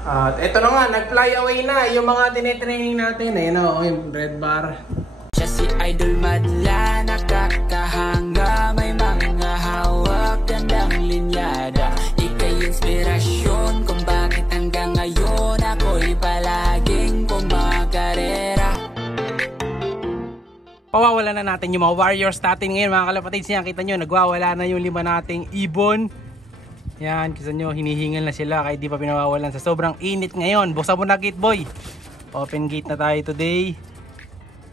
At eto na nga, nag-fly away na yung mga tinetraining natin. Ayan o, yung red bar. Siya si Idol Madla, nakakahanga, may mga hawak, gandang linyada. Ika'y inspirasyon kung bakit hanggang ngayon ako'y palaging kumakarera. Pawawala na natin yung mga warriors natin ngayon mga kalapatids. Yan, kita nyo, nagwawala na yung 5 nating ibon. Yan, kita nyo, hinihingal na sila kahit di pa pinawawalan sa sobrang init ngayon. Buksan mo na gate boy. Open gate na tayo today.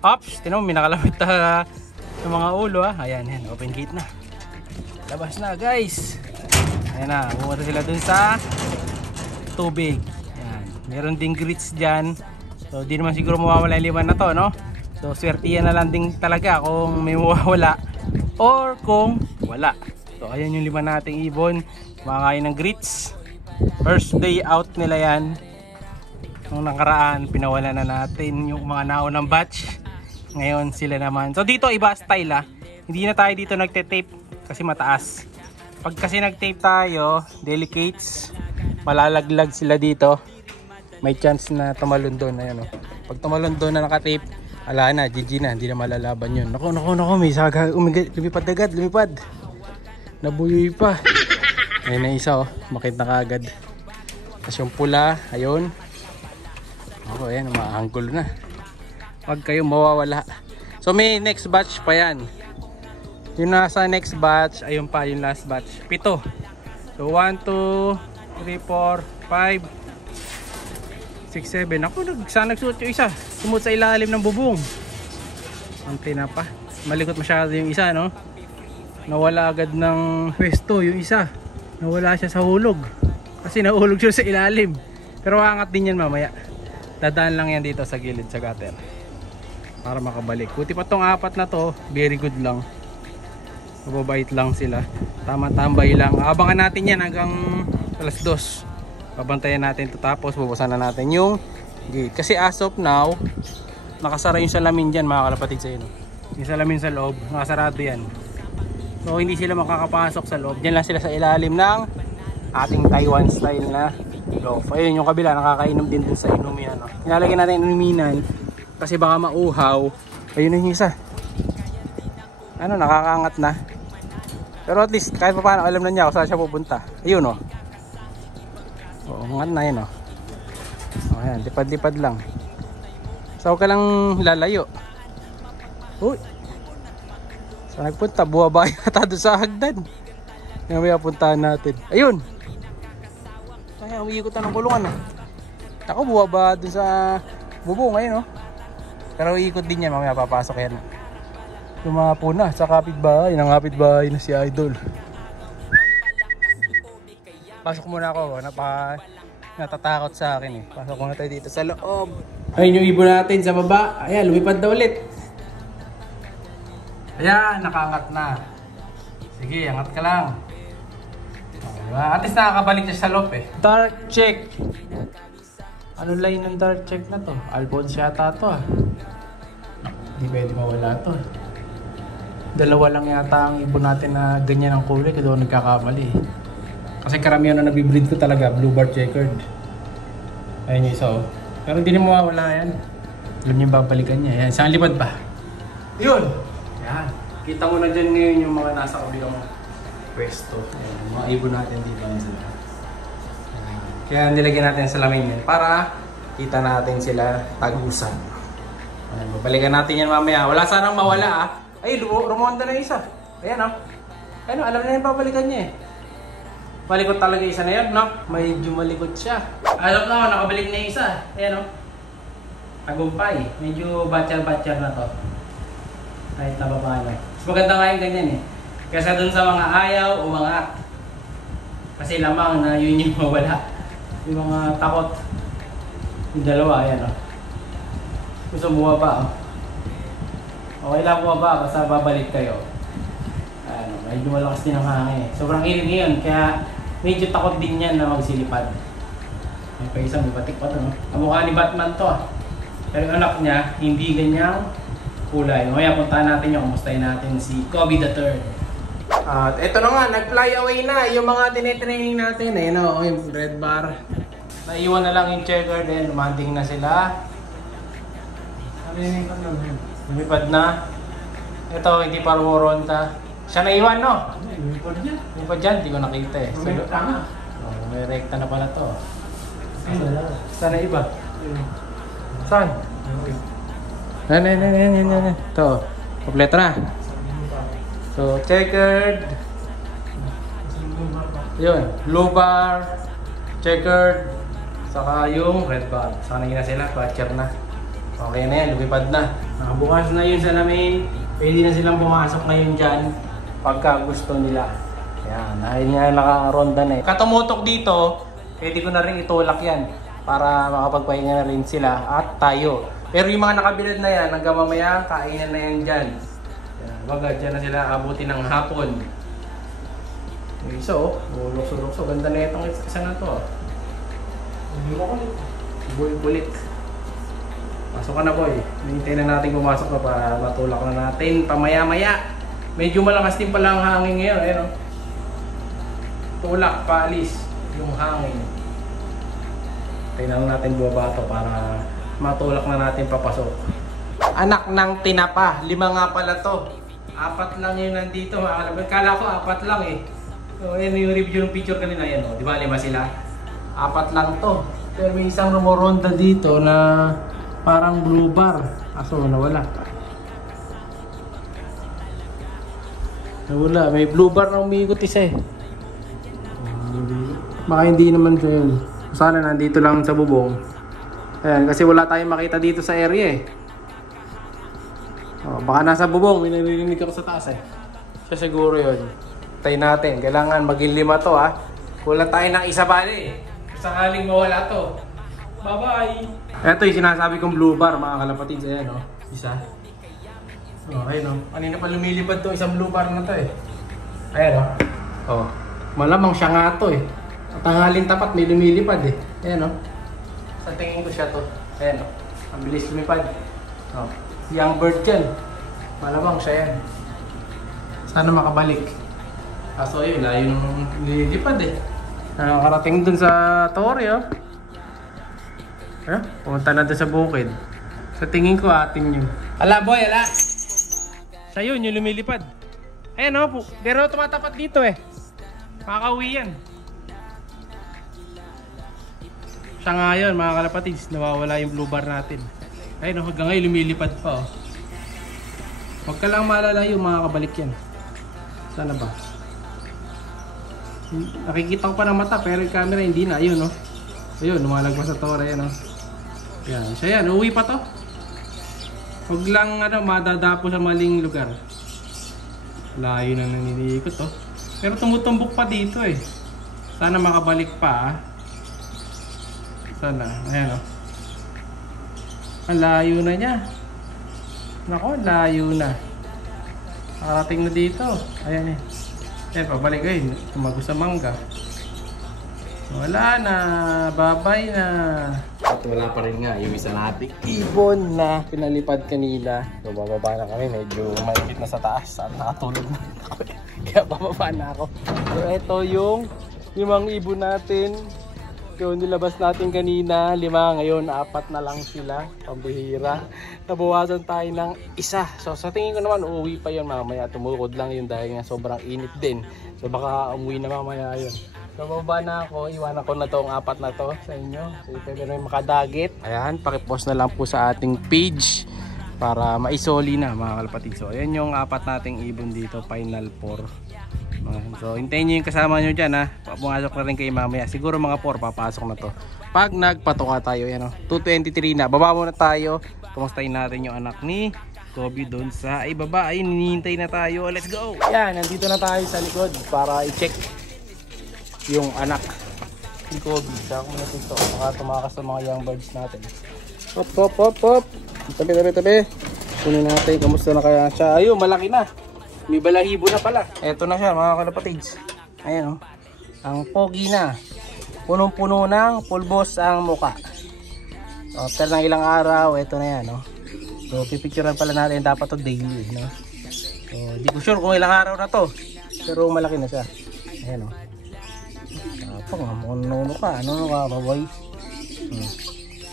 Ops, tinan mo, may nakalapit na sa mga ulo ha. Ayan, yan, open gate na. Labas na guys. Ayan na, pumunta sila dun sa tubig. Ayan, meron ding grits dyan. So, di naman siguro mawawala yung 5 na to, no? So, swertiyan na lang din talaga kung may mawawala or kung wala. So, ayan yung 5 nating ibon. Kumakain ng grits. First day out nila yan. Nung nakaraan, pinawala na natin yung mga naunang batch. Ngayon sila naman. So, dito iba style ha. Hindi na tayo dito nagte-tape kasi mataas. Pag kasi nag-tape tayo, delicates, malalaglag sila dito. May chance na tumalon doon. Ayan o. Pag tumalon doon na naka-tape, ala na, GG na, hindi na malalaban yun. Naku, may saga, lumipad agad, lumipad. Nabuyoy pa. Ayun na isa oh, makita ka agad. Tapos yung pula, ayun. Ako, ayan, maanggol na. Huwag kayo mawawala. So may next batch pa yan. Yung nasa next batch, ayun pa, yung last batch. 7. So 1, 2, 3, 4, 5. 6, 7. Ako, nagsuot yung isa. Sumot sa ilalim ng bubong. Antena pa. Malikot masyado yung isa, no? Nawala agad ng pwesto yung isa. Nawala siya sa hulog. Kasi nahulog siya sa ilalim. Pero aangat din yan mamaya. Dadaan lang yan dito sa gilid sa gutter. Para makabalik. Buti pa tong 4 na to. Very good lang. Mababait lang sila. Tama-tambay lang. Abangan natin yan hanggang alas 2. Babantayan natin ito tapos bubusan na natin yung gate. Kasi as of now, nakasara yung salamin dyan mga kalapatid sa inyo. Yung salamin sa loob, nakasarado yan. So hindi sila makakapasok sa loob. Diyan lang sila sa ilalim ng ating Taiwan style na loaf. Ayun yung kabila, nakakainom din dun sa inumin. No? Nilalagyan natin inuminan kasi baka mauhaw. Ayun na yung isa. Ano, nakakaangat na. Pero at least kahit pa paano alam na niya kung saan siya pupunta. Ayun o. Oo, ngat na yun o. O yan, lipad-lipad lang. So huwag ka lang lalayo. Uy, saan nagpunta? Buwabay yata doon sa hagdan. Yan may puntahan natin. Ayun. Kaya umiikot na ng kulungan o. Ako buwaba doon sa bubong ngayon o. Pero umiikot din yan, mamaya papasok yan. Yung mga puna sa kapitbahay. Ng kapitbahay na si Idol. Pasok muna ako, natatakot sa akin eh. Pasok muna tayo dito sa loob. Ayun yung ibon natin sa baba. Ayan, lumipad na ulit. Ayan, nakaangat na. Sige, angat ka lang. Diba? At least nakakabalik siya sa loob eh. Dark check. Ano line ng dark check na to? Alphonse yata to ah. Hindi pwede mawala to. Dalawa lang yata ang ibon natin na ganyan ang kulay. Kaya doon nagkakamali eh. Kasi karamihan na nabibreed ko talaga, blue bar checkered. Ayun yung isa oh. Pero hindi na mawawala yan. Alam niyo yung babalikan niya. Ayan, saan lipad pa? Yun! Ayan. Kita mo na dyan ngayon yung mga nasa kabilang pwesto. Ayan, yung mga ibon natin dito na sila. Ayan. Kaya nilagyan natin sa salamin yan para kita natin sila tagusan. Ayan, babalikan natin yan mamaya. Wala sanang mawala ah. Ay, rumonda na isa. Ayan oh. Ayan oh, alam na yung babalikan niya eh. Malikot talaga isa na yan, no? Medyo malikot siya. Alam na, nakabalik na isa. Ayan, no? Tagumpay. Medyo batcher-batcher na to. Kahit nababa na. Mas maganda nga yung ganyan eh. Kesa dun sa mga ayaw, umangat. Kasi lamang na yun yung mawala. Yung mga takot. Yung dalawa, ayan, no? Gusto bumaba, oh. Okay lang bumaba, basta babalik kayo. Ano, medyo malakas din ang hangin eh. Sobrang init ngayon, kaya medyo takot din yan na magsilipad. May pa isa, may batik pa ito, no? Kamukha ni Batman to ah. Pero yung anak niya, hindi ganyang kulay. Mamaya puntahan natin yung kumustahin natin si Kobe the Third. At eto na nga, nag-fly away na yung mga tinetraining natin. Ayun o, yung red bar. Naiwan na lang yung checker din. Lumanding na sila. Lumipad na. Ito, hindi pa rumoronta. Siya naiwan, no? Lumipad dyan. Hindi ko nakita eh. May rekta na pala to. Saan na iba? Saan? Yan. Ito. Kompleto na. So, checkered. Yun. Blue bar. Checkered. Saka yung red bar. Saka na sila. Patcher na. Okay na yan. Lumipad na. Nakabukas na yun sa namin. Pwede na silang pumasok ngayon dyan. Pagka gusto nila. Yan. Ayun nga nakaronda na eh. Katumutok dito. Pwede ko na rin itulak yan. Para makapagpahinga na rin sila. At tayo. Pero yung mga nakabilad na yan, hanggang mamaya, kainan na yan dyan. Baga, dyan na sila abutin ng hapon. Yung isa oh, lukso-lukso. Ganda na itong isa na to. Bulit. Pasok ka na boy. Hintayin na natin pumasok na para matulak na natin. Pamaya-maya. Medyo malakas din pala ang hangin ngayon. Ayun oh. Tulak, paalis yung hangin. Tingnan natin buwaba ito para matulak na natin papasok. Anak ng tinapa. 5 nga pala to. 4 lang yun nandito. Kala ko 4 lang eh. So, yan yung review ng picture kanina. Yan o. Di ba 5 sila? 4 lang to. Pero may isang rumoronda dito na parang blue bar. Aso nawala. Nawala. May blue bar na umiikot isa eh. Baka hindi naman ito yun. Sana nandito lang sa bubong. Ayan, kasi wala tayong makita dito sa area eh. Oh, baka nasa bubong, may narinig ako sa taas eh. Siya siguro yun. Tayo natin, kailangan maging 5 to ha. Kulang tayo ng isa bali eh. Sakaling mawala to. Bye-bye! Ito yung sinasabi kong blue bar mga kalapatids. Ayan o, isa. Oh, ayun o. Kanina pa lumilipad to isang blue bar na to eh. Ayan o. Oh, malamang siya nga to eh. At tanghalin tapat may lumilipad eh. Ayan o. Sa tingin ko siya to. Ayan o. Ang bilis lumipad. Oh. Young bird yan. Malamang siya yan. Sana makabalik. Kaso yun, layo nung nililipad eh. Nakakarating dun sa Torre oh. Pumunta na dun sa bukid. Sa tingin ko atin yun. Ala boy, ala! Siya yun, yung lumilipad. Ayan o, pero tumatapat dito eh. Makakauwi yan. Siya nga yun mga kalapatids, nawawala yung blue bar natin. Ayun o, hanggang ngayon lumilipad pa o. Huwag ka lang malalayo, makakabalik yan. Sana ba? Nakikita ko pa ng mata pero yung camera hindi na. Ayun o. Ayun, lumalagpas sa Torre yan o. Yan, siya yan, uuwi pa to. Huwag lang madadapo sa maling lugar. Layo na nanilikot o. Pero tumutumbok pa dito eh. Sana makabalik pa ah. Sana, ayan o. Ang layo na niya. Nako, layo na. Nakarating na dito. Ayan eh. Ayan, pabalik eh. Tumago sa mangga. Wala na. Babay na. At wala pa rin nga yung isa nating ibon na pinalipad kanina. So, bababa na kami. Medyo maikit na sa taas. At nakatulog na ako. Kaya bababa na ako. So, ito yung 5 ibon natin. Yung nilabas natin kanina, 5, ngayon 4 na lang sila, pambihira. Nabawasan tayo ng isa. So sa tingin ko naman uuwi pa yun mamaya, tumukod lang yun dahil nga sobrang init din. So baka umuwi na mamaya yun. So bababa na ako, iwanan ko na tong 4 na to sa inyo. So pwede na yung makadagit. Ayan, pakipost na lang po sa ating page para maisoli na mga kalapatid. So ayan yung 4 nating ibon dito, final 4. So hintayin nyo yung kasama nyo dyan ha. Pumasok na rin kayo mamaya. Siguro mga 4 papasok na to. Pag nagpatoka tayo, yan o. 2:23 na. Baba muna tayo. Kumustahin natin yung anak ni Kobe doon sa ibaba. Ayun, hinihintay na tayo. Let's go! Yan, nandito na tayo sa likod para i-check yung anak ni Kobe. Saka kung natin ito, baka tumakas sa mga young birds natin. Hop, hop, hop, hop! Tabi. Kunin natin. Kamusta na kaya siya? Ayun, malaki na. May balahibo na pala. Eto na siya mga kalapatids. Ayan o. Ang pogi na. Punong-puno ng pulbos ang muka. So, after ng ilang araw, eto na yan o. So pipicturean pala natin. Dapat to daily no? So di ko sure kung ilang araw na to. Pero malaki na siya. Ayan o. Tapos mukhang nuno ka. Ano ka baboy?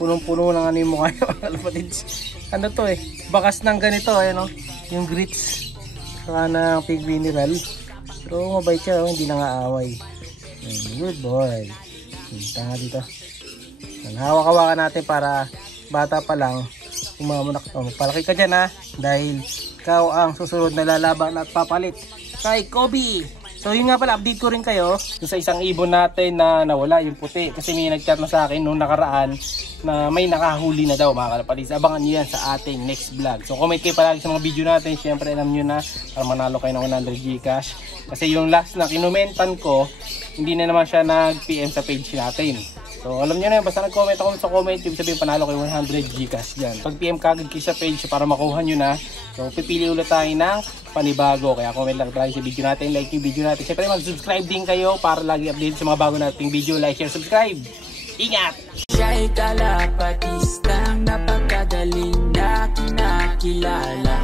Punong-puno ng ano yung mukha nyo, kalapatids. Ano to eh, bakas ng ganito, ayan o, yung grits. Saka ng pig mineral. Pero mabait siya, hindi na nga away. Good boy. Tanga dito. Hawak-hawakan natin para bata pa lang umamunak. Palaki ka dyan ha, dahil ikaw ang susunod na lalaban at papalit kay Kobe. So yun nga pala, update ko rin kayo sa isang ibon natin na nawala, yung puti. Kasi may nag-chat na sa akin nung nakaraan na may nakahuli na daw mga kalapatids. Abangan nyo yan sa ating next vlog. So comment kayo palagi sa mga video natin. Siyempre alam nyo na para manalo kayo ng 100 Gcash. Kasi yung last na kinumentan ko, hindi na naman siya nag-PM sa page natin. So alam nyo na yun, basta nag-comment ako sa comment, yung sabihin panalo kayo 100 Gcash dyan. Pag PM kagad kayo sa page para makuha nyo na. So pipili ulit tayo ng panibago. Kaya comment lang tayo sa video natin, like yung video natin. Siyempre mag-subscribe din kayo para lagi update sa mga bago nating video. Like, share, subscribe. Ingat! Siya'y kalapatistang napakagaling na kinakilala.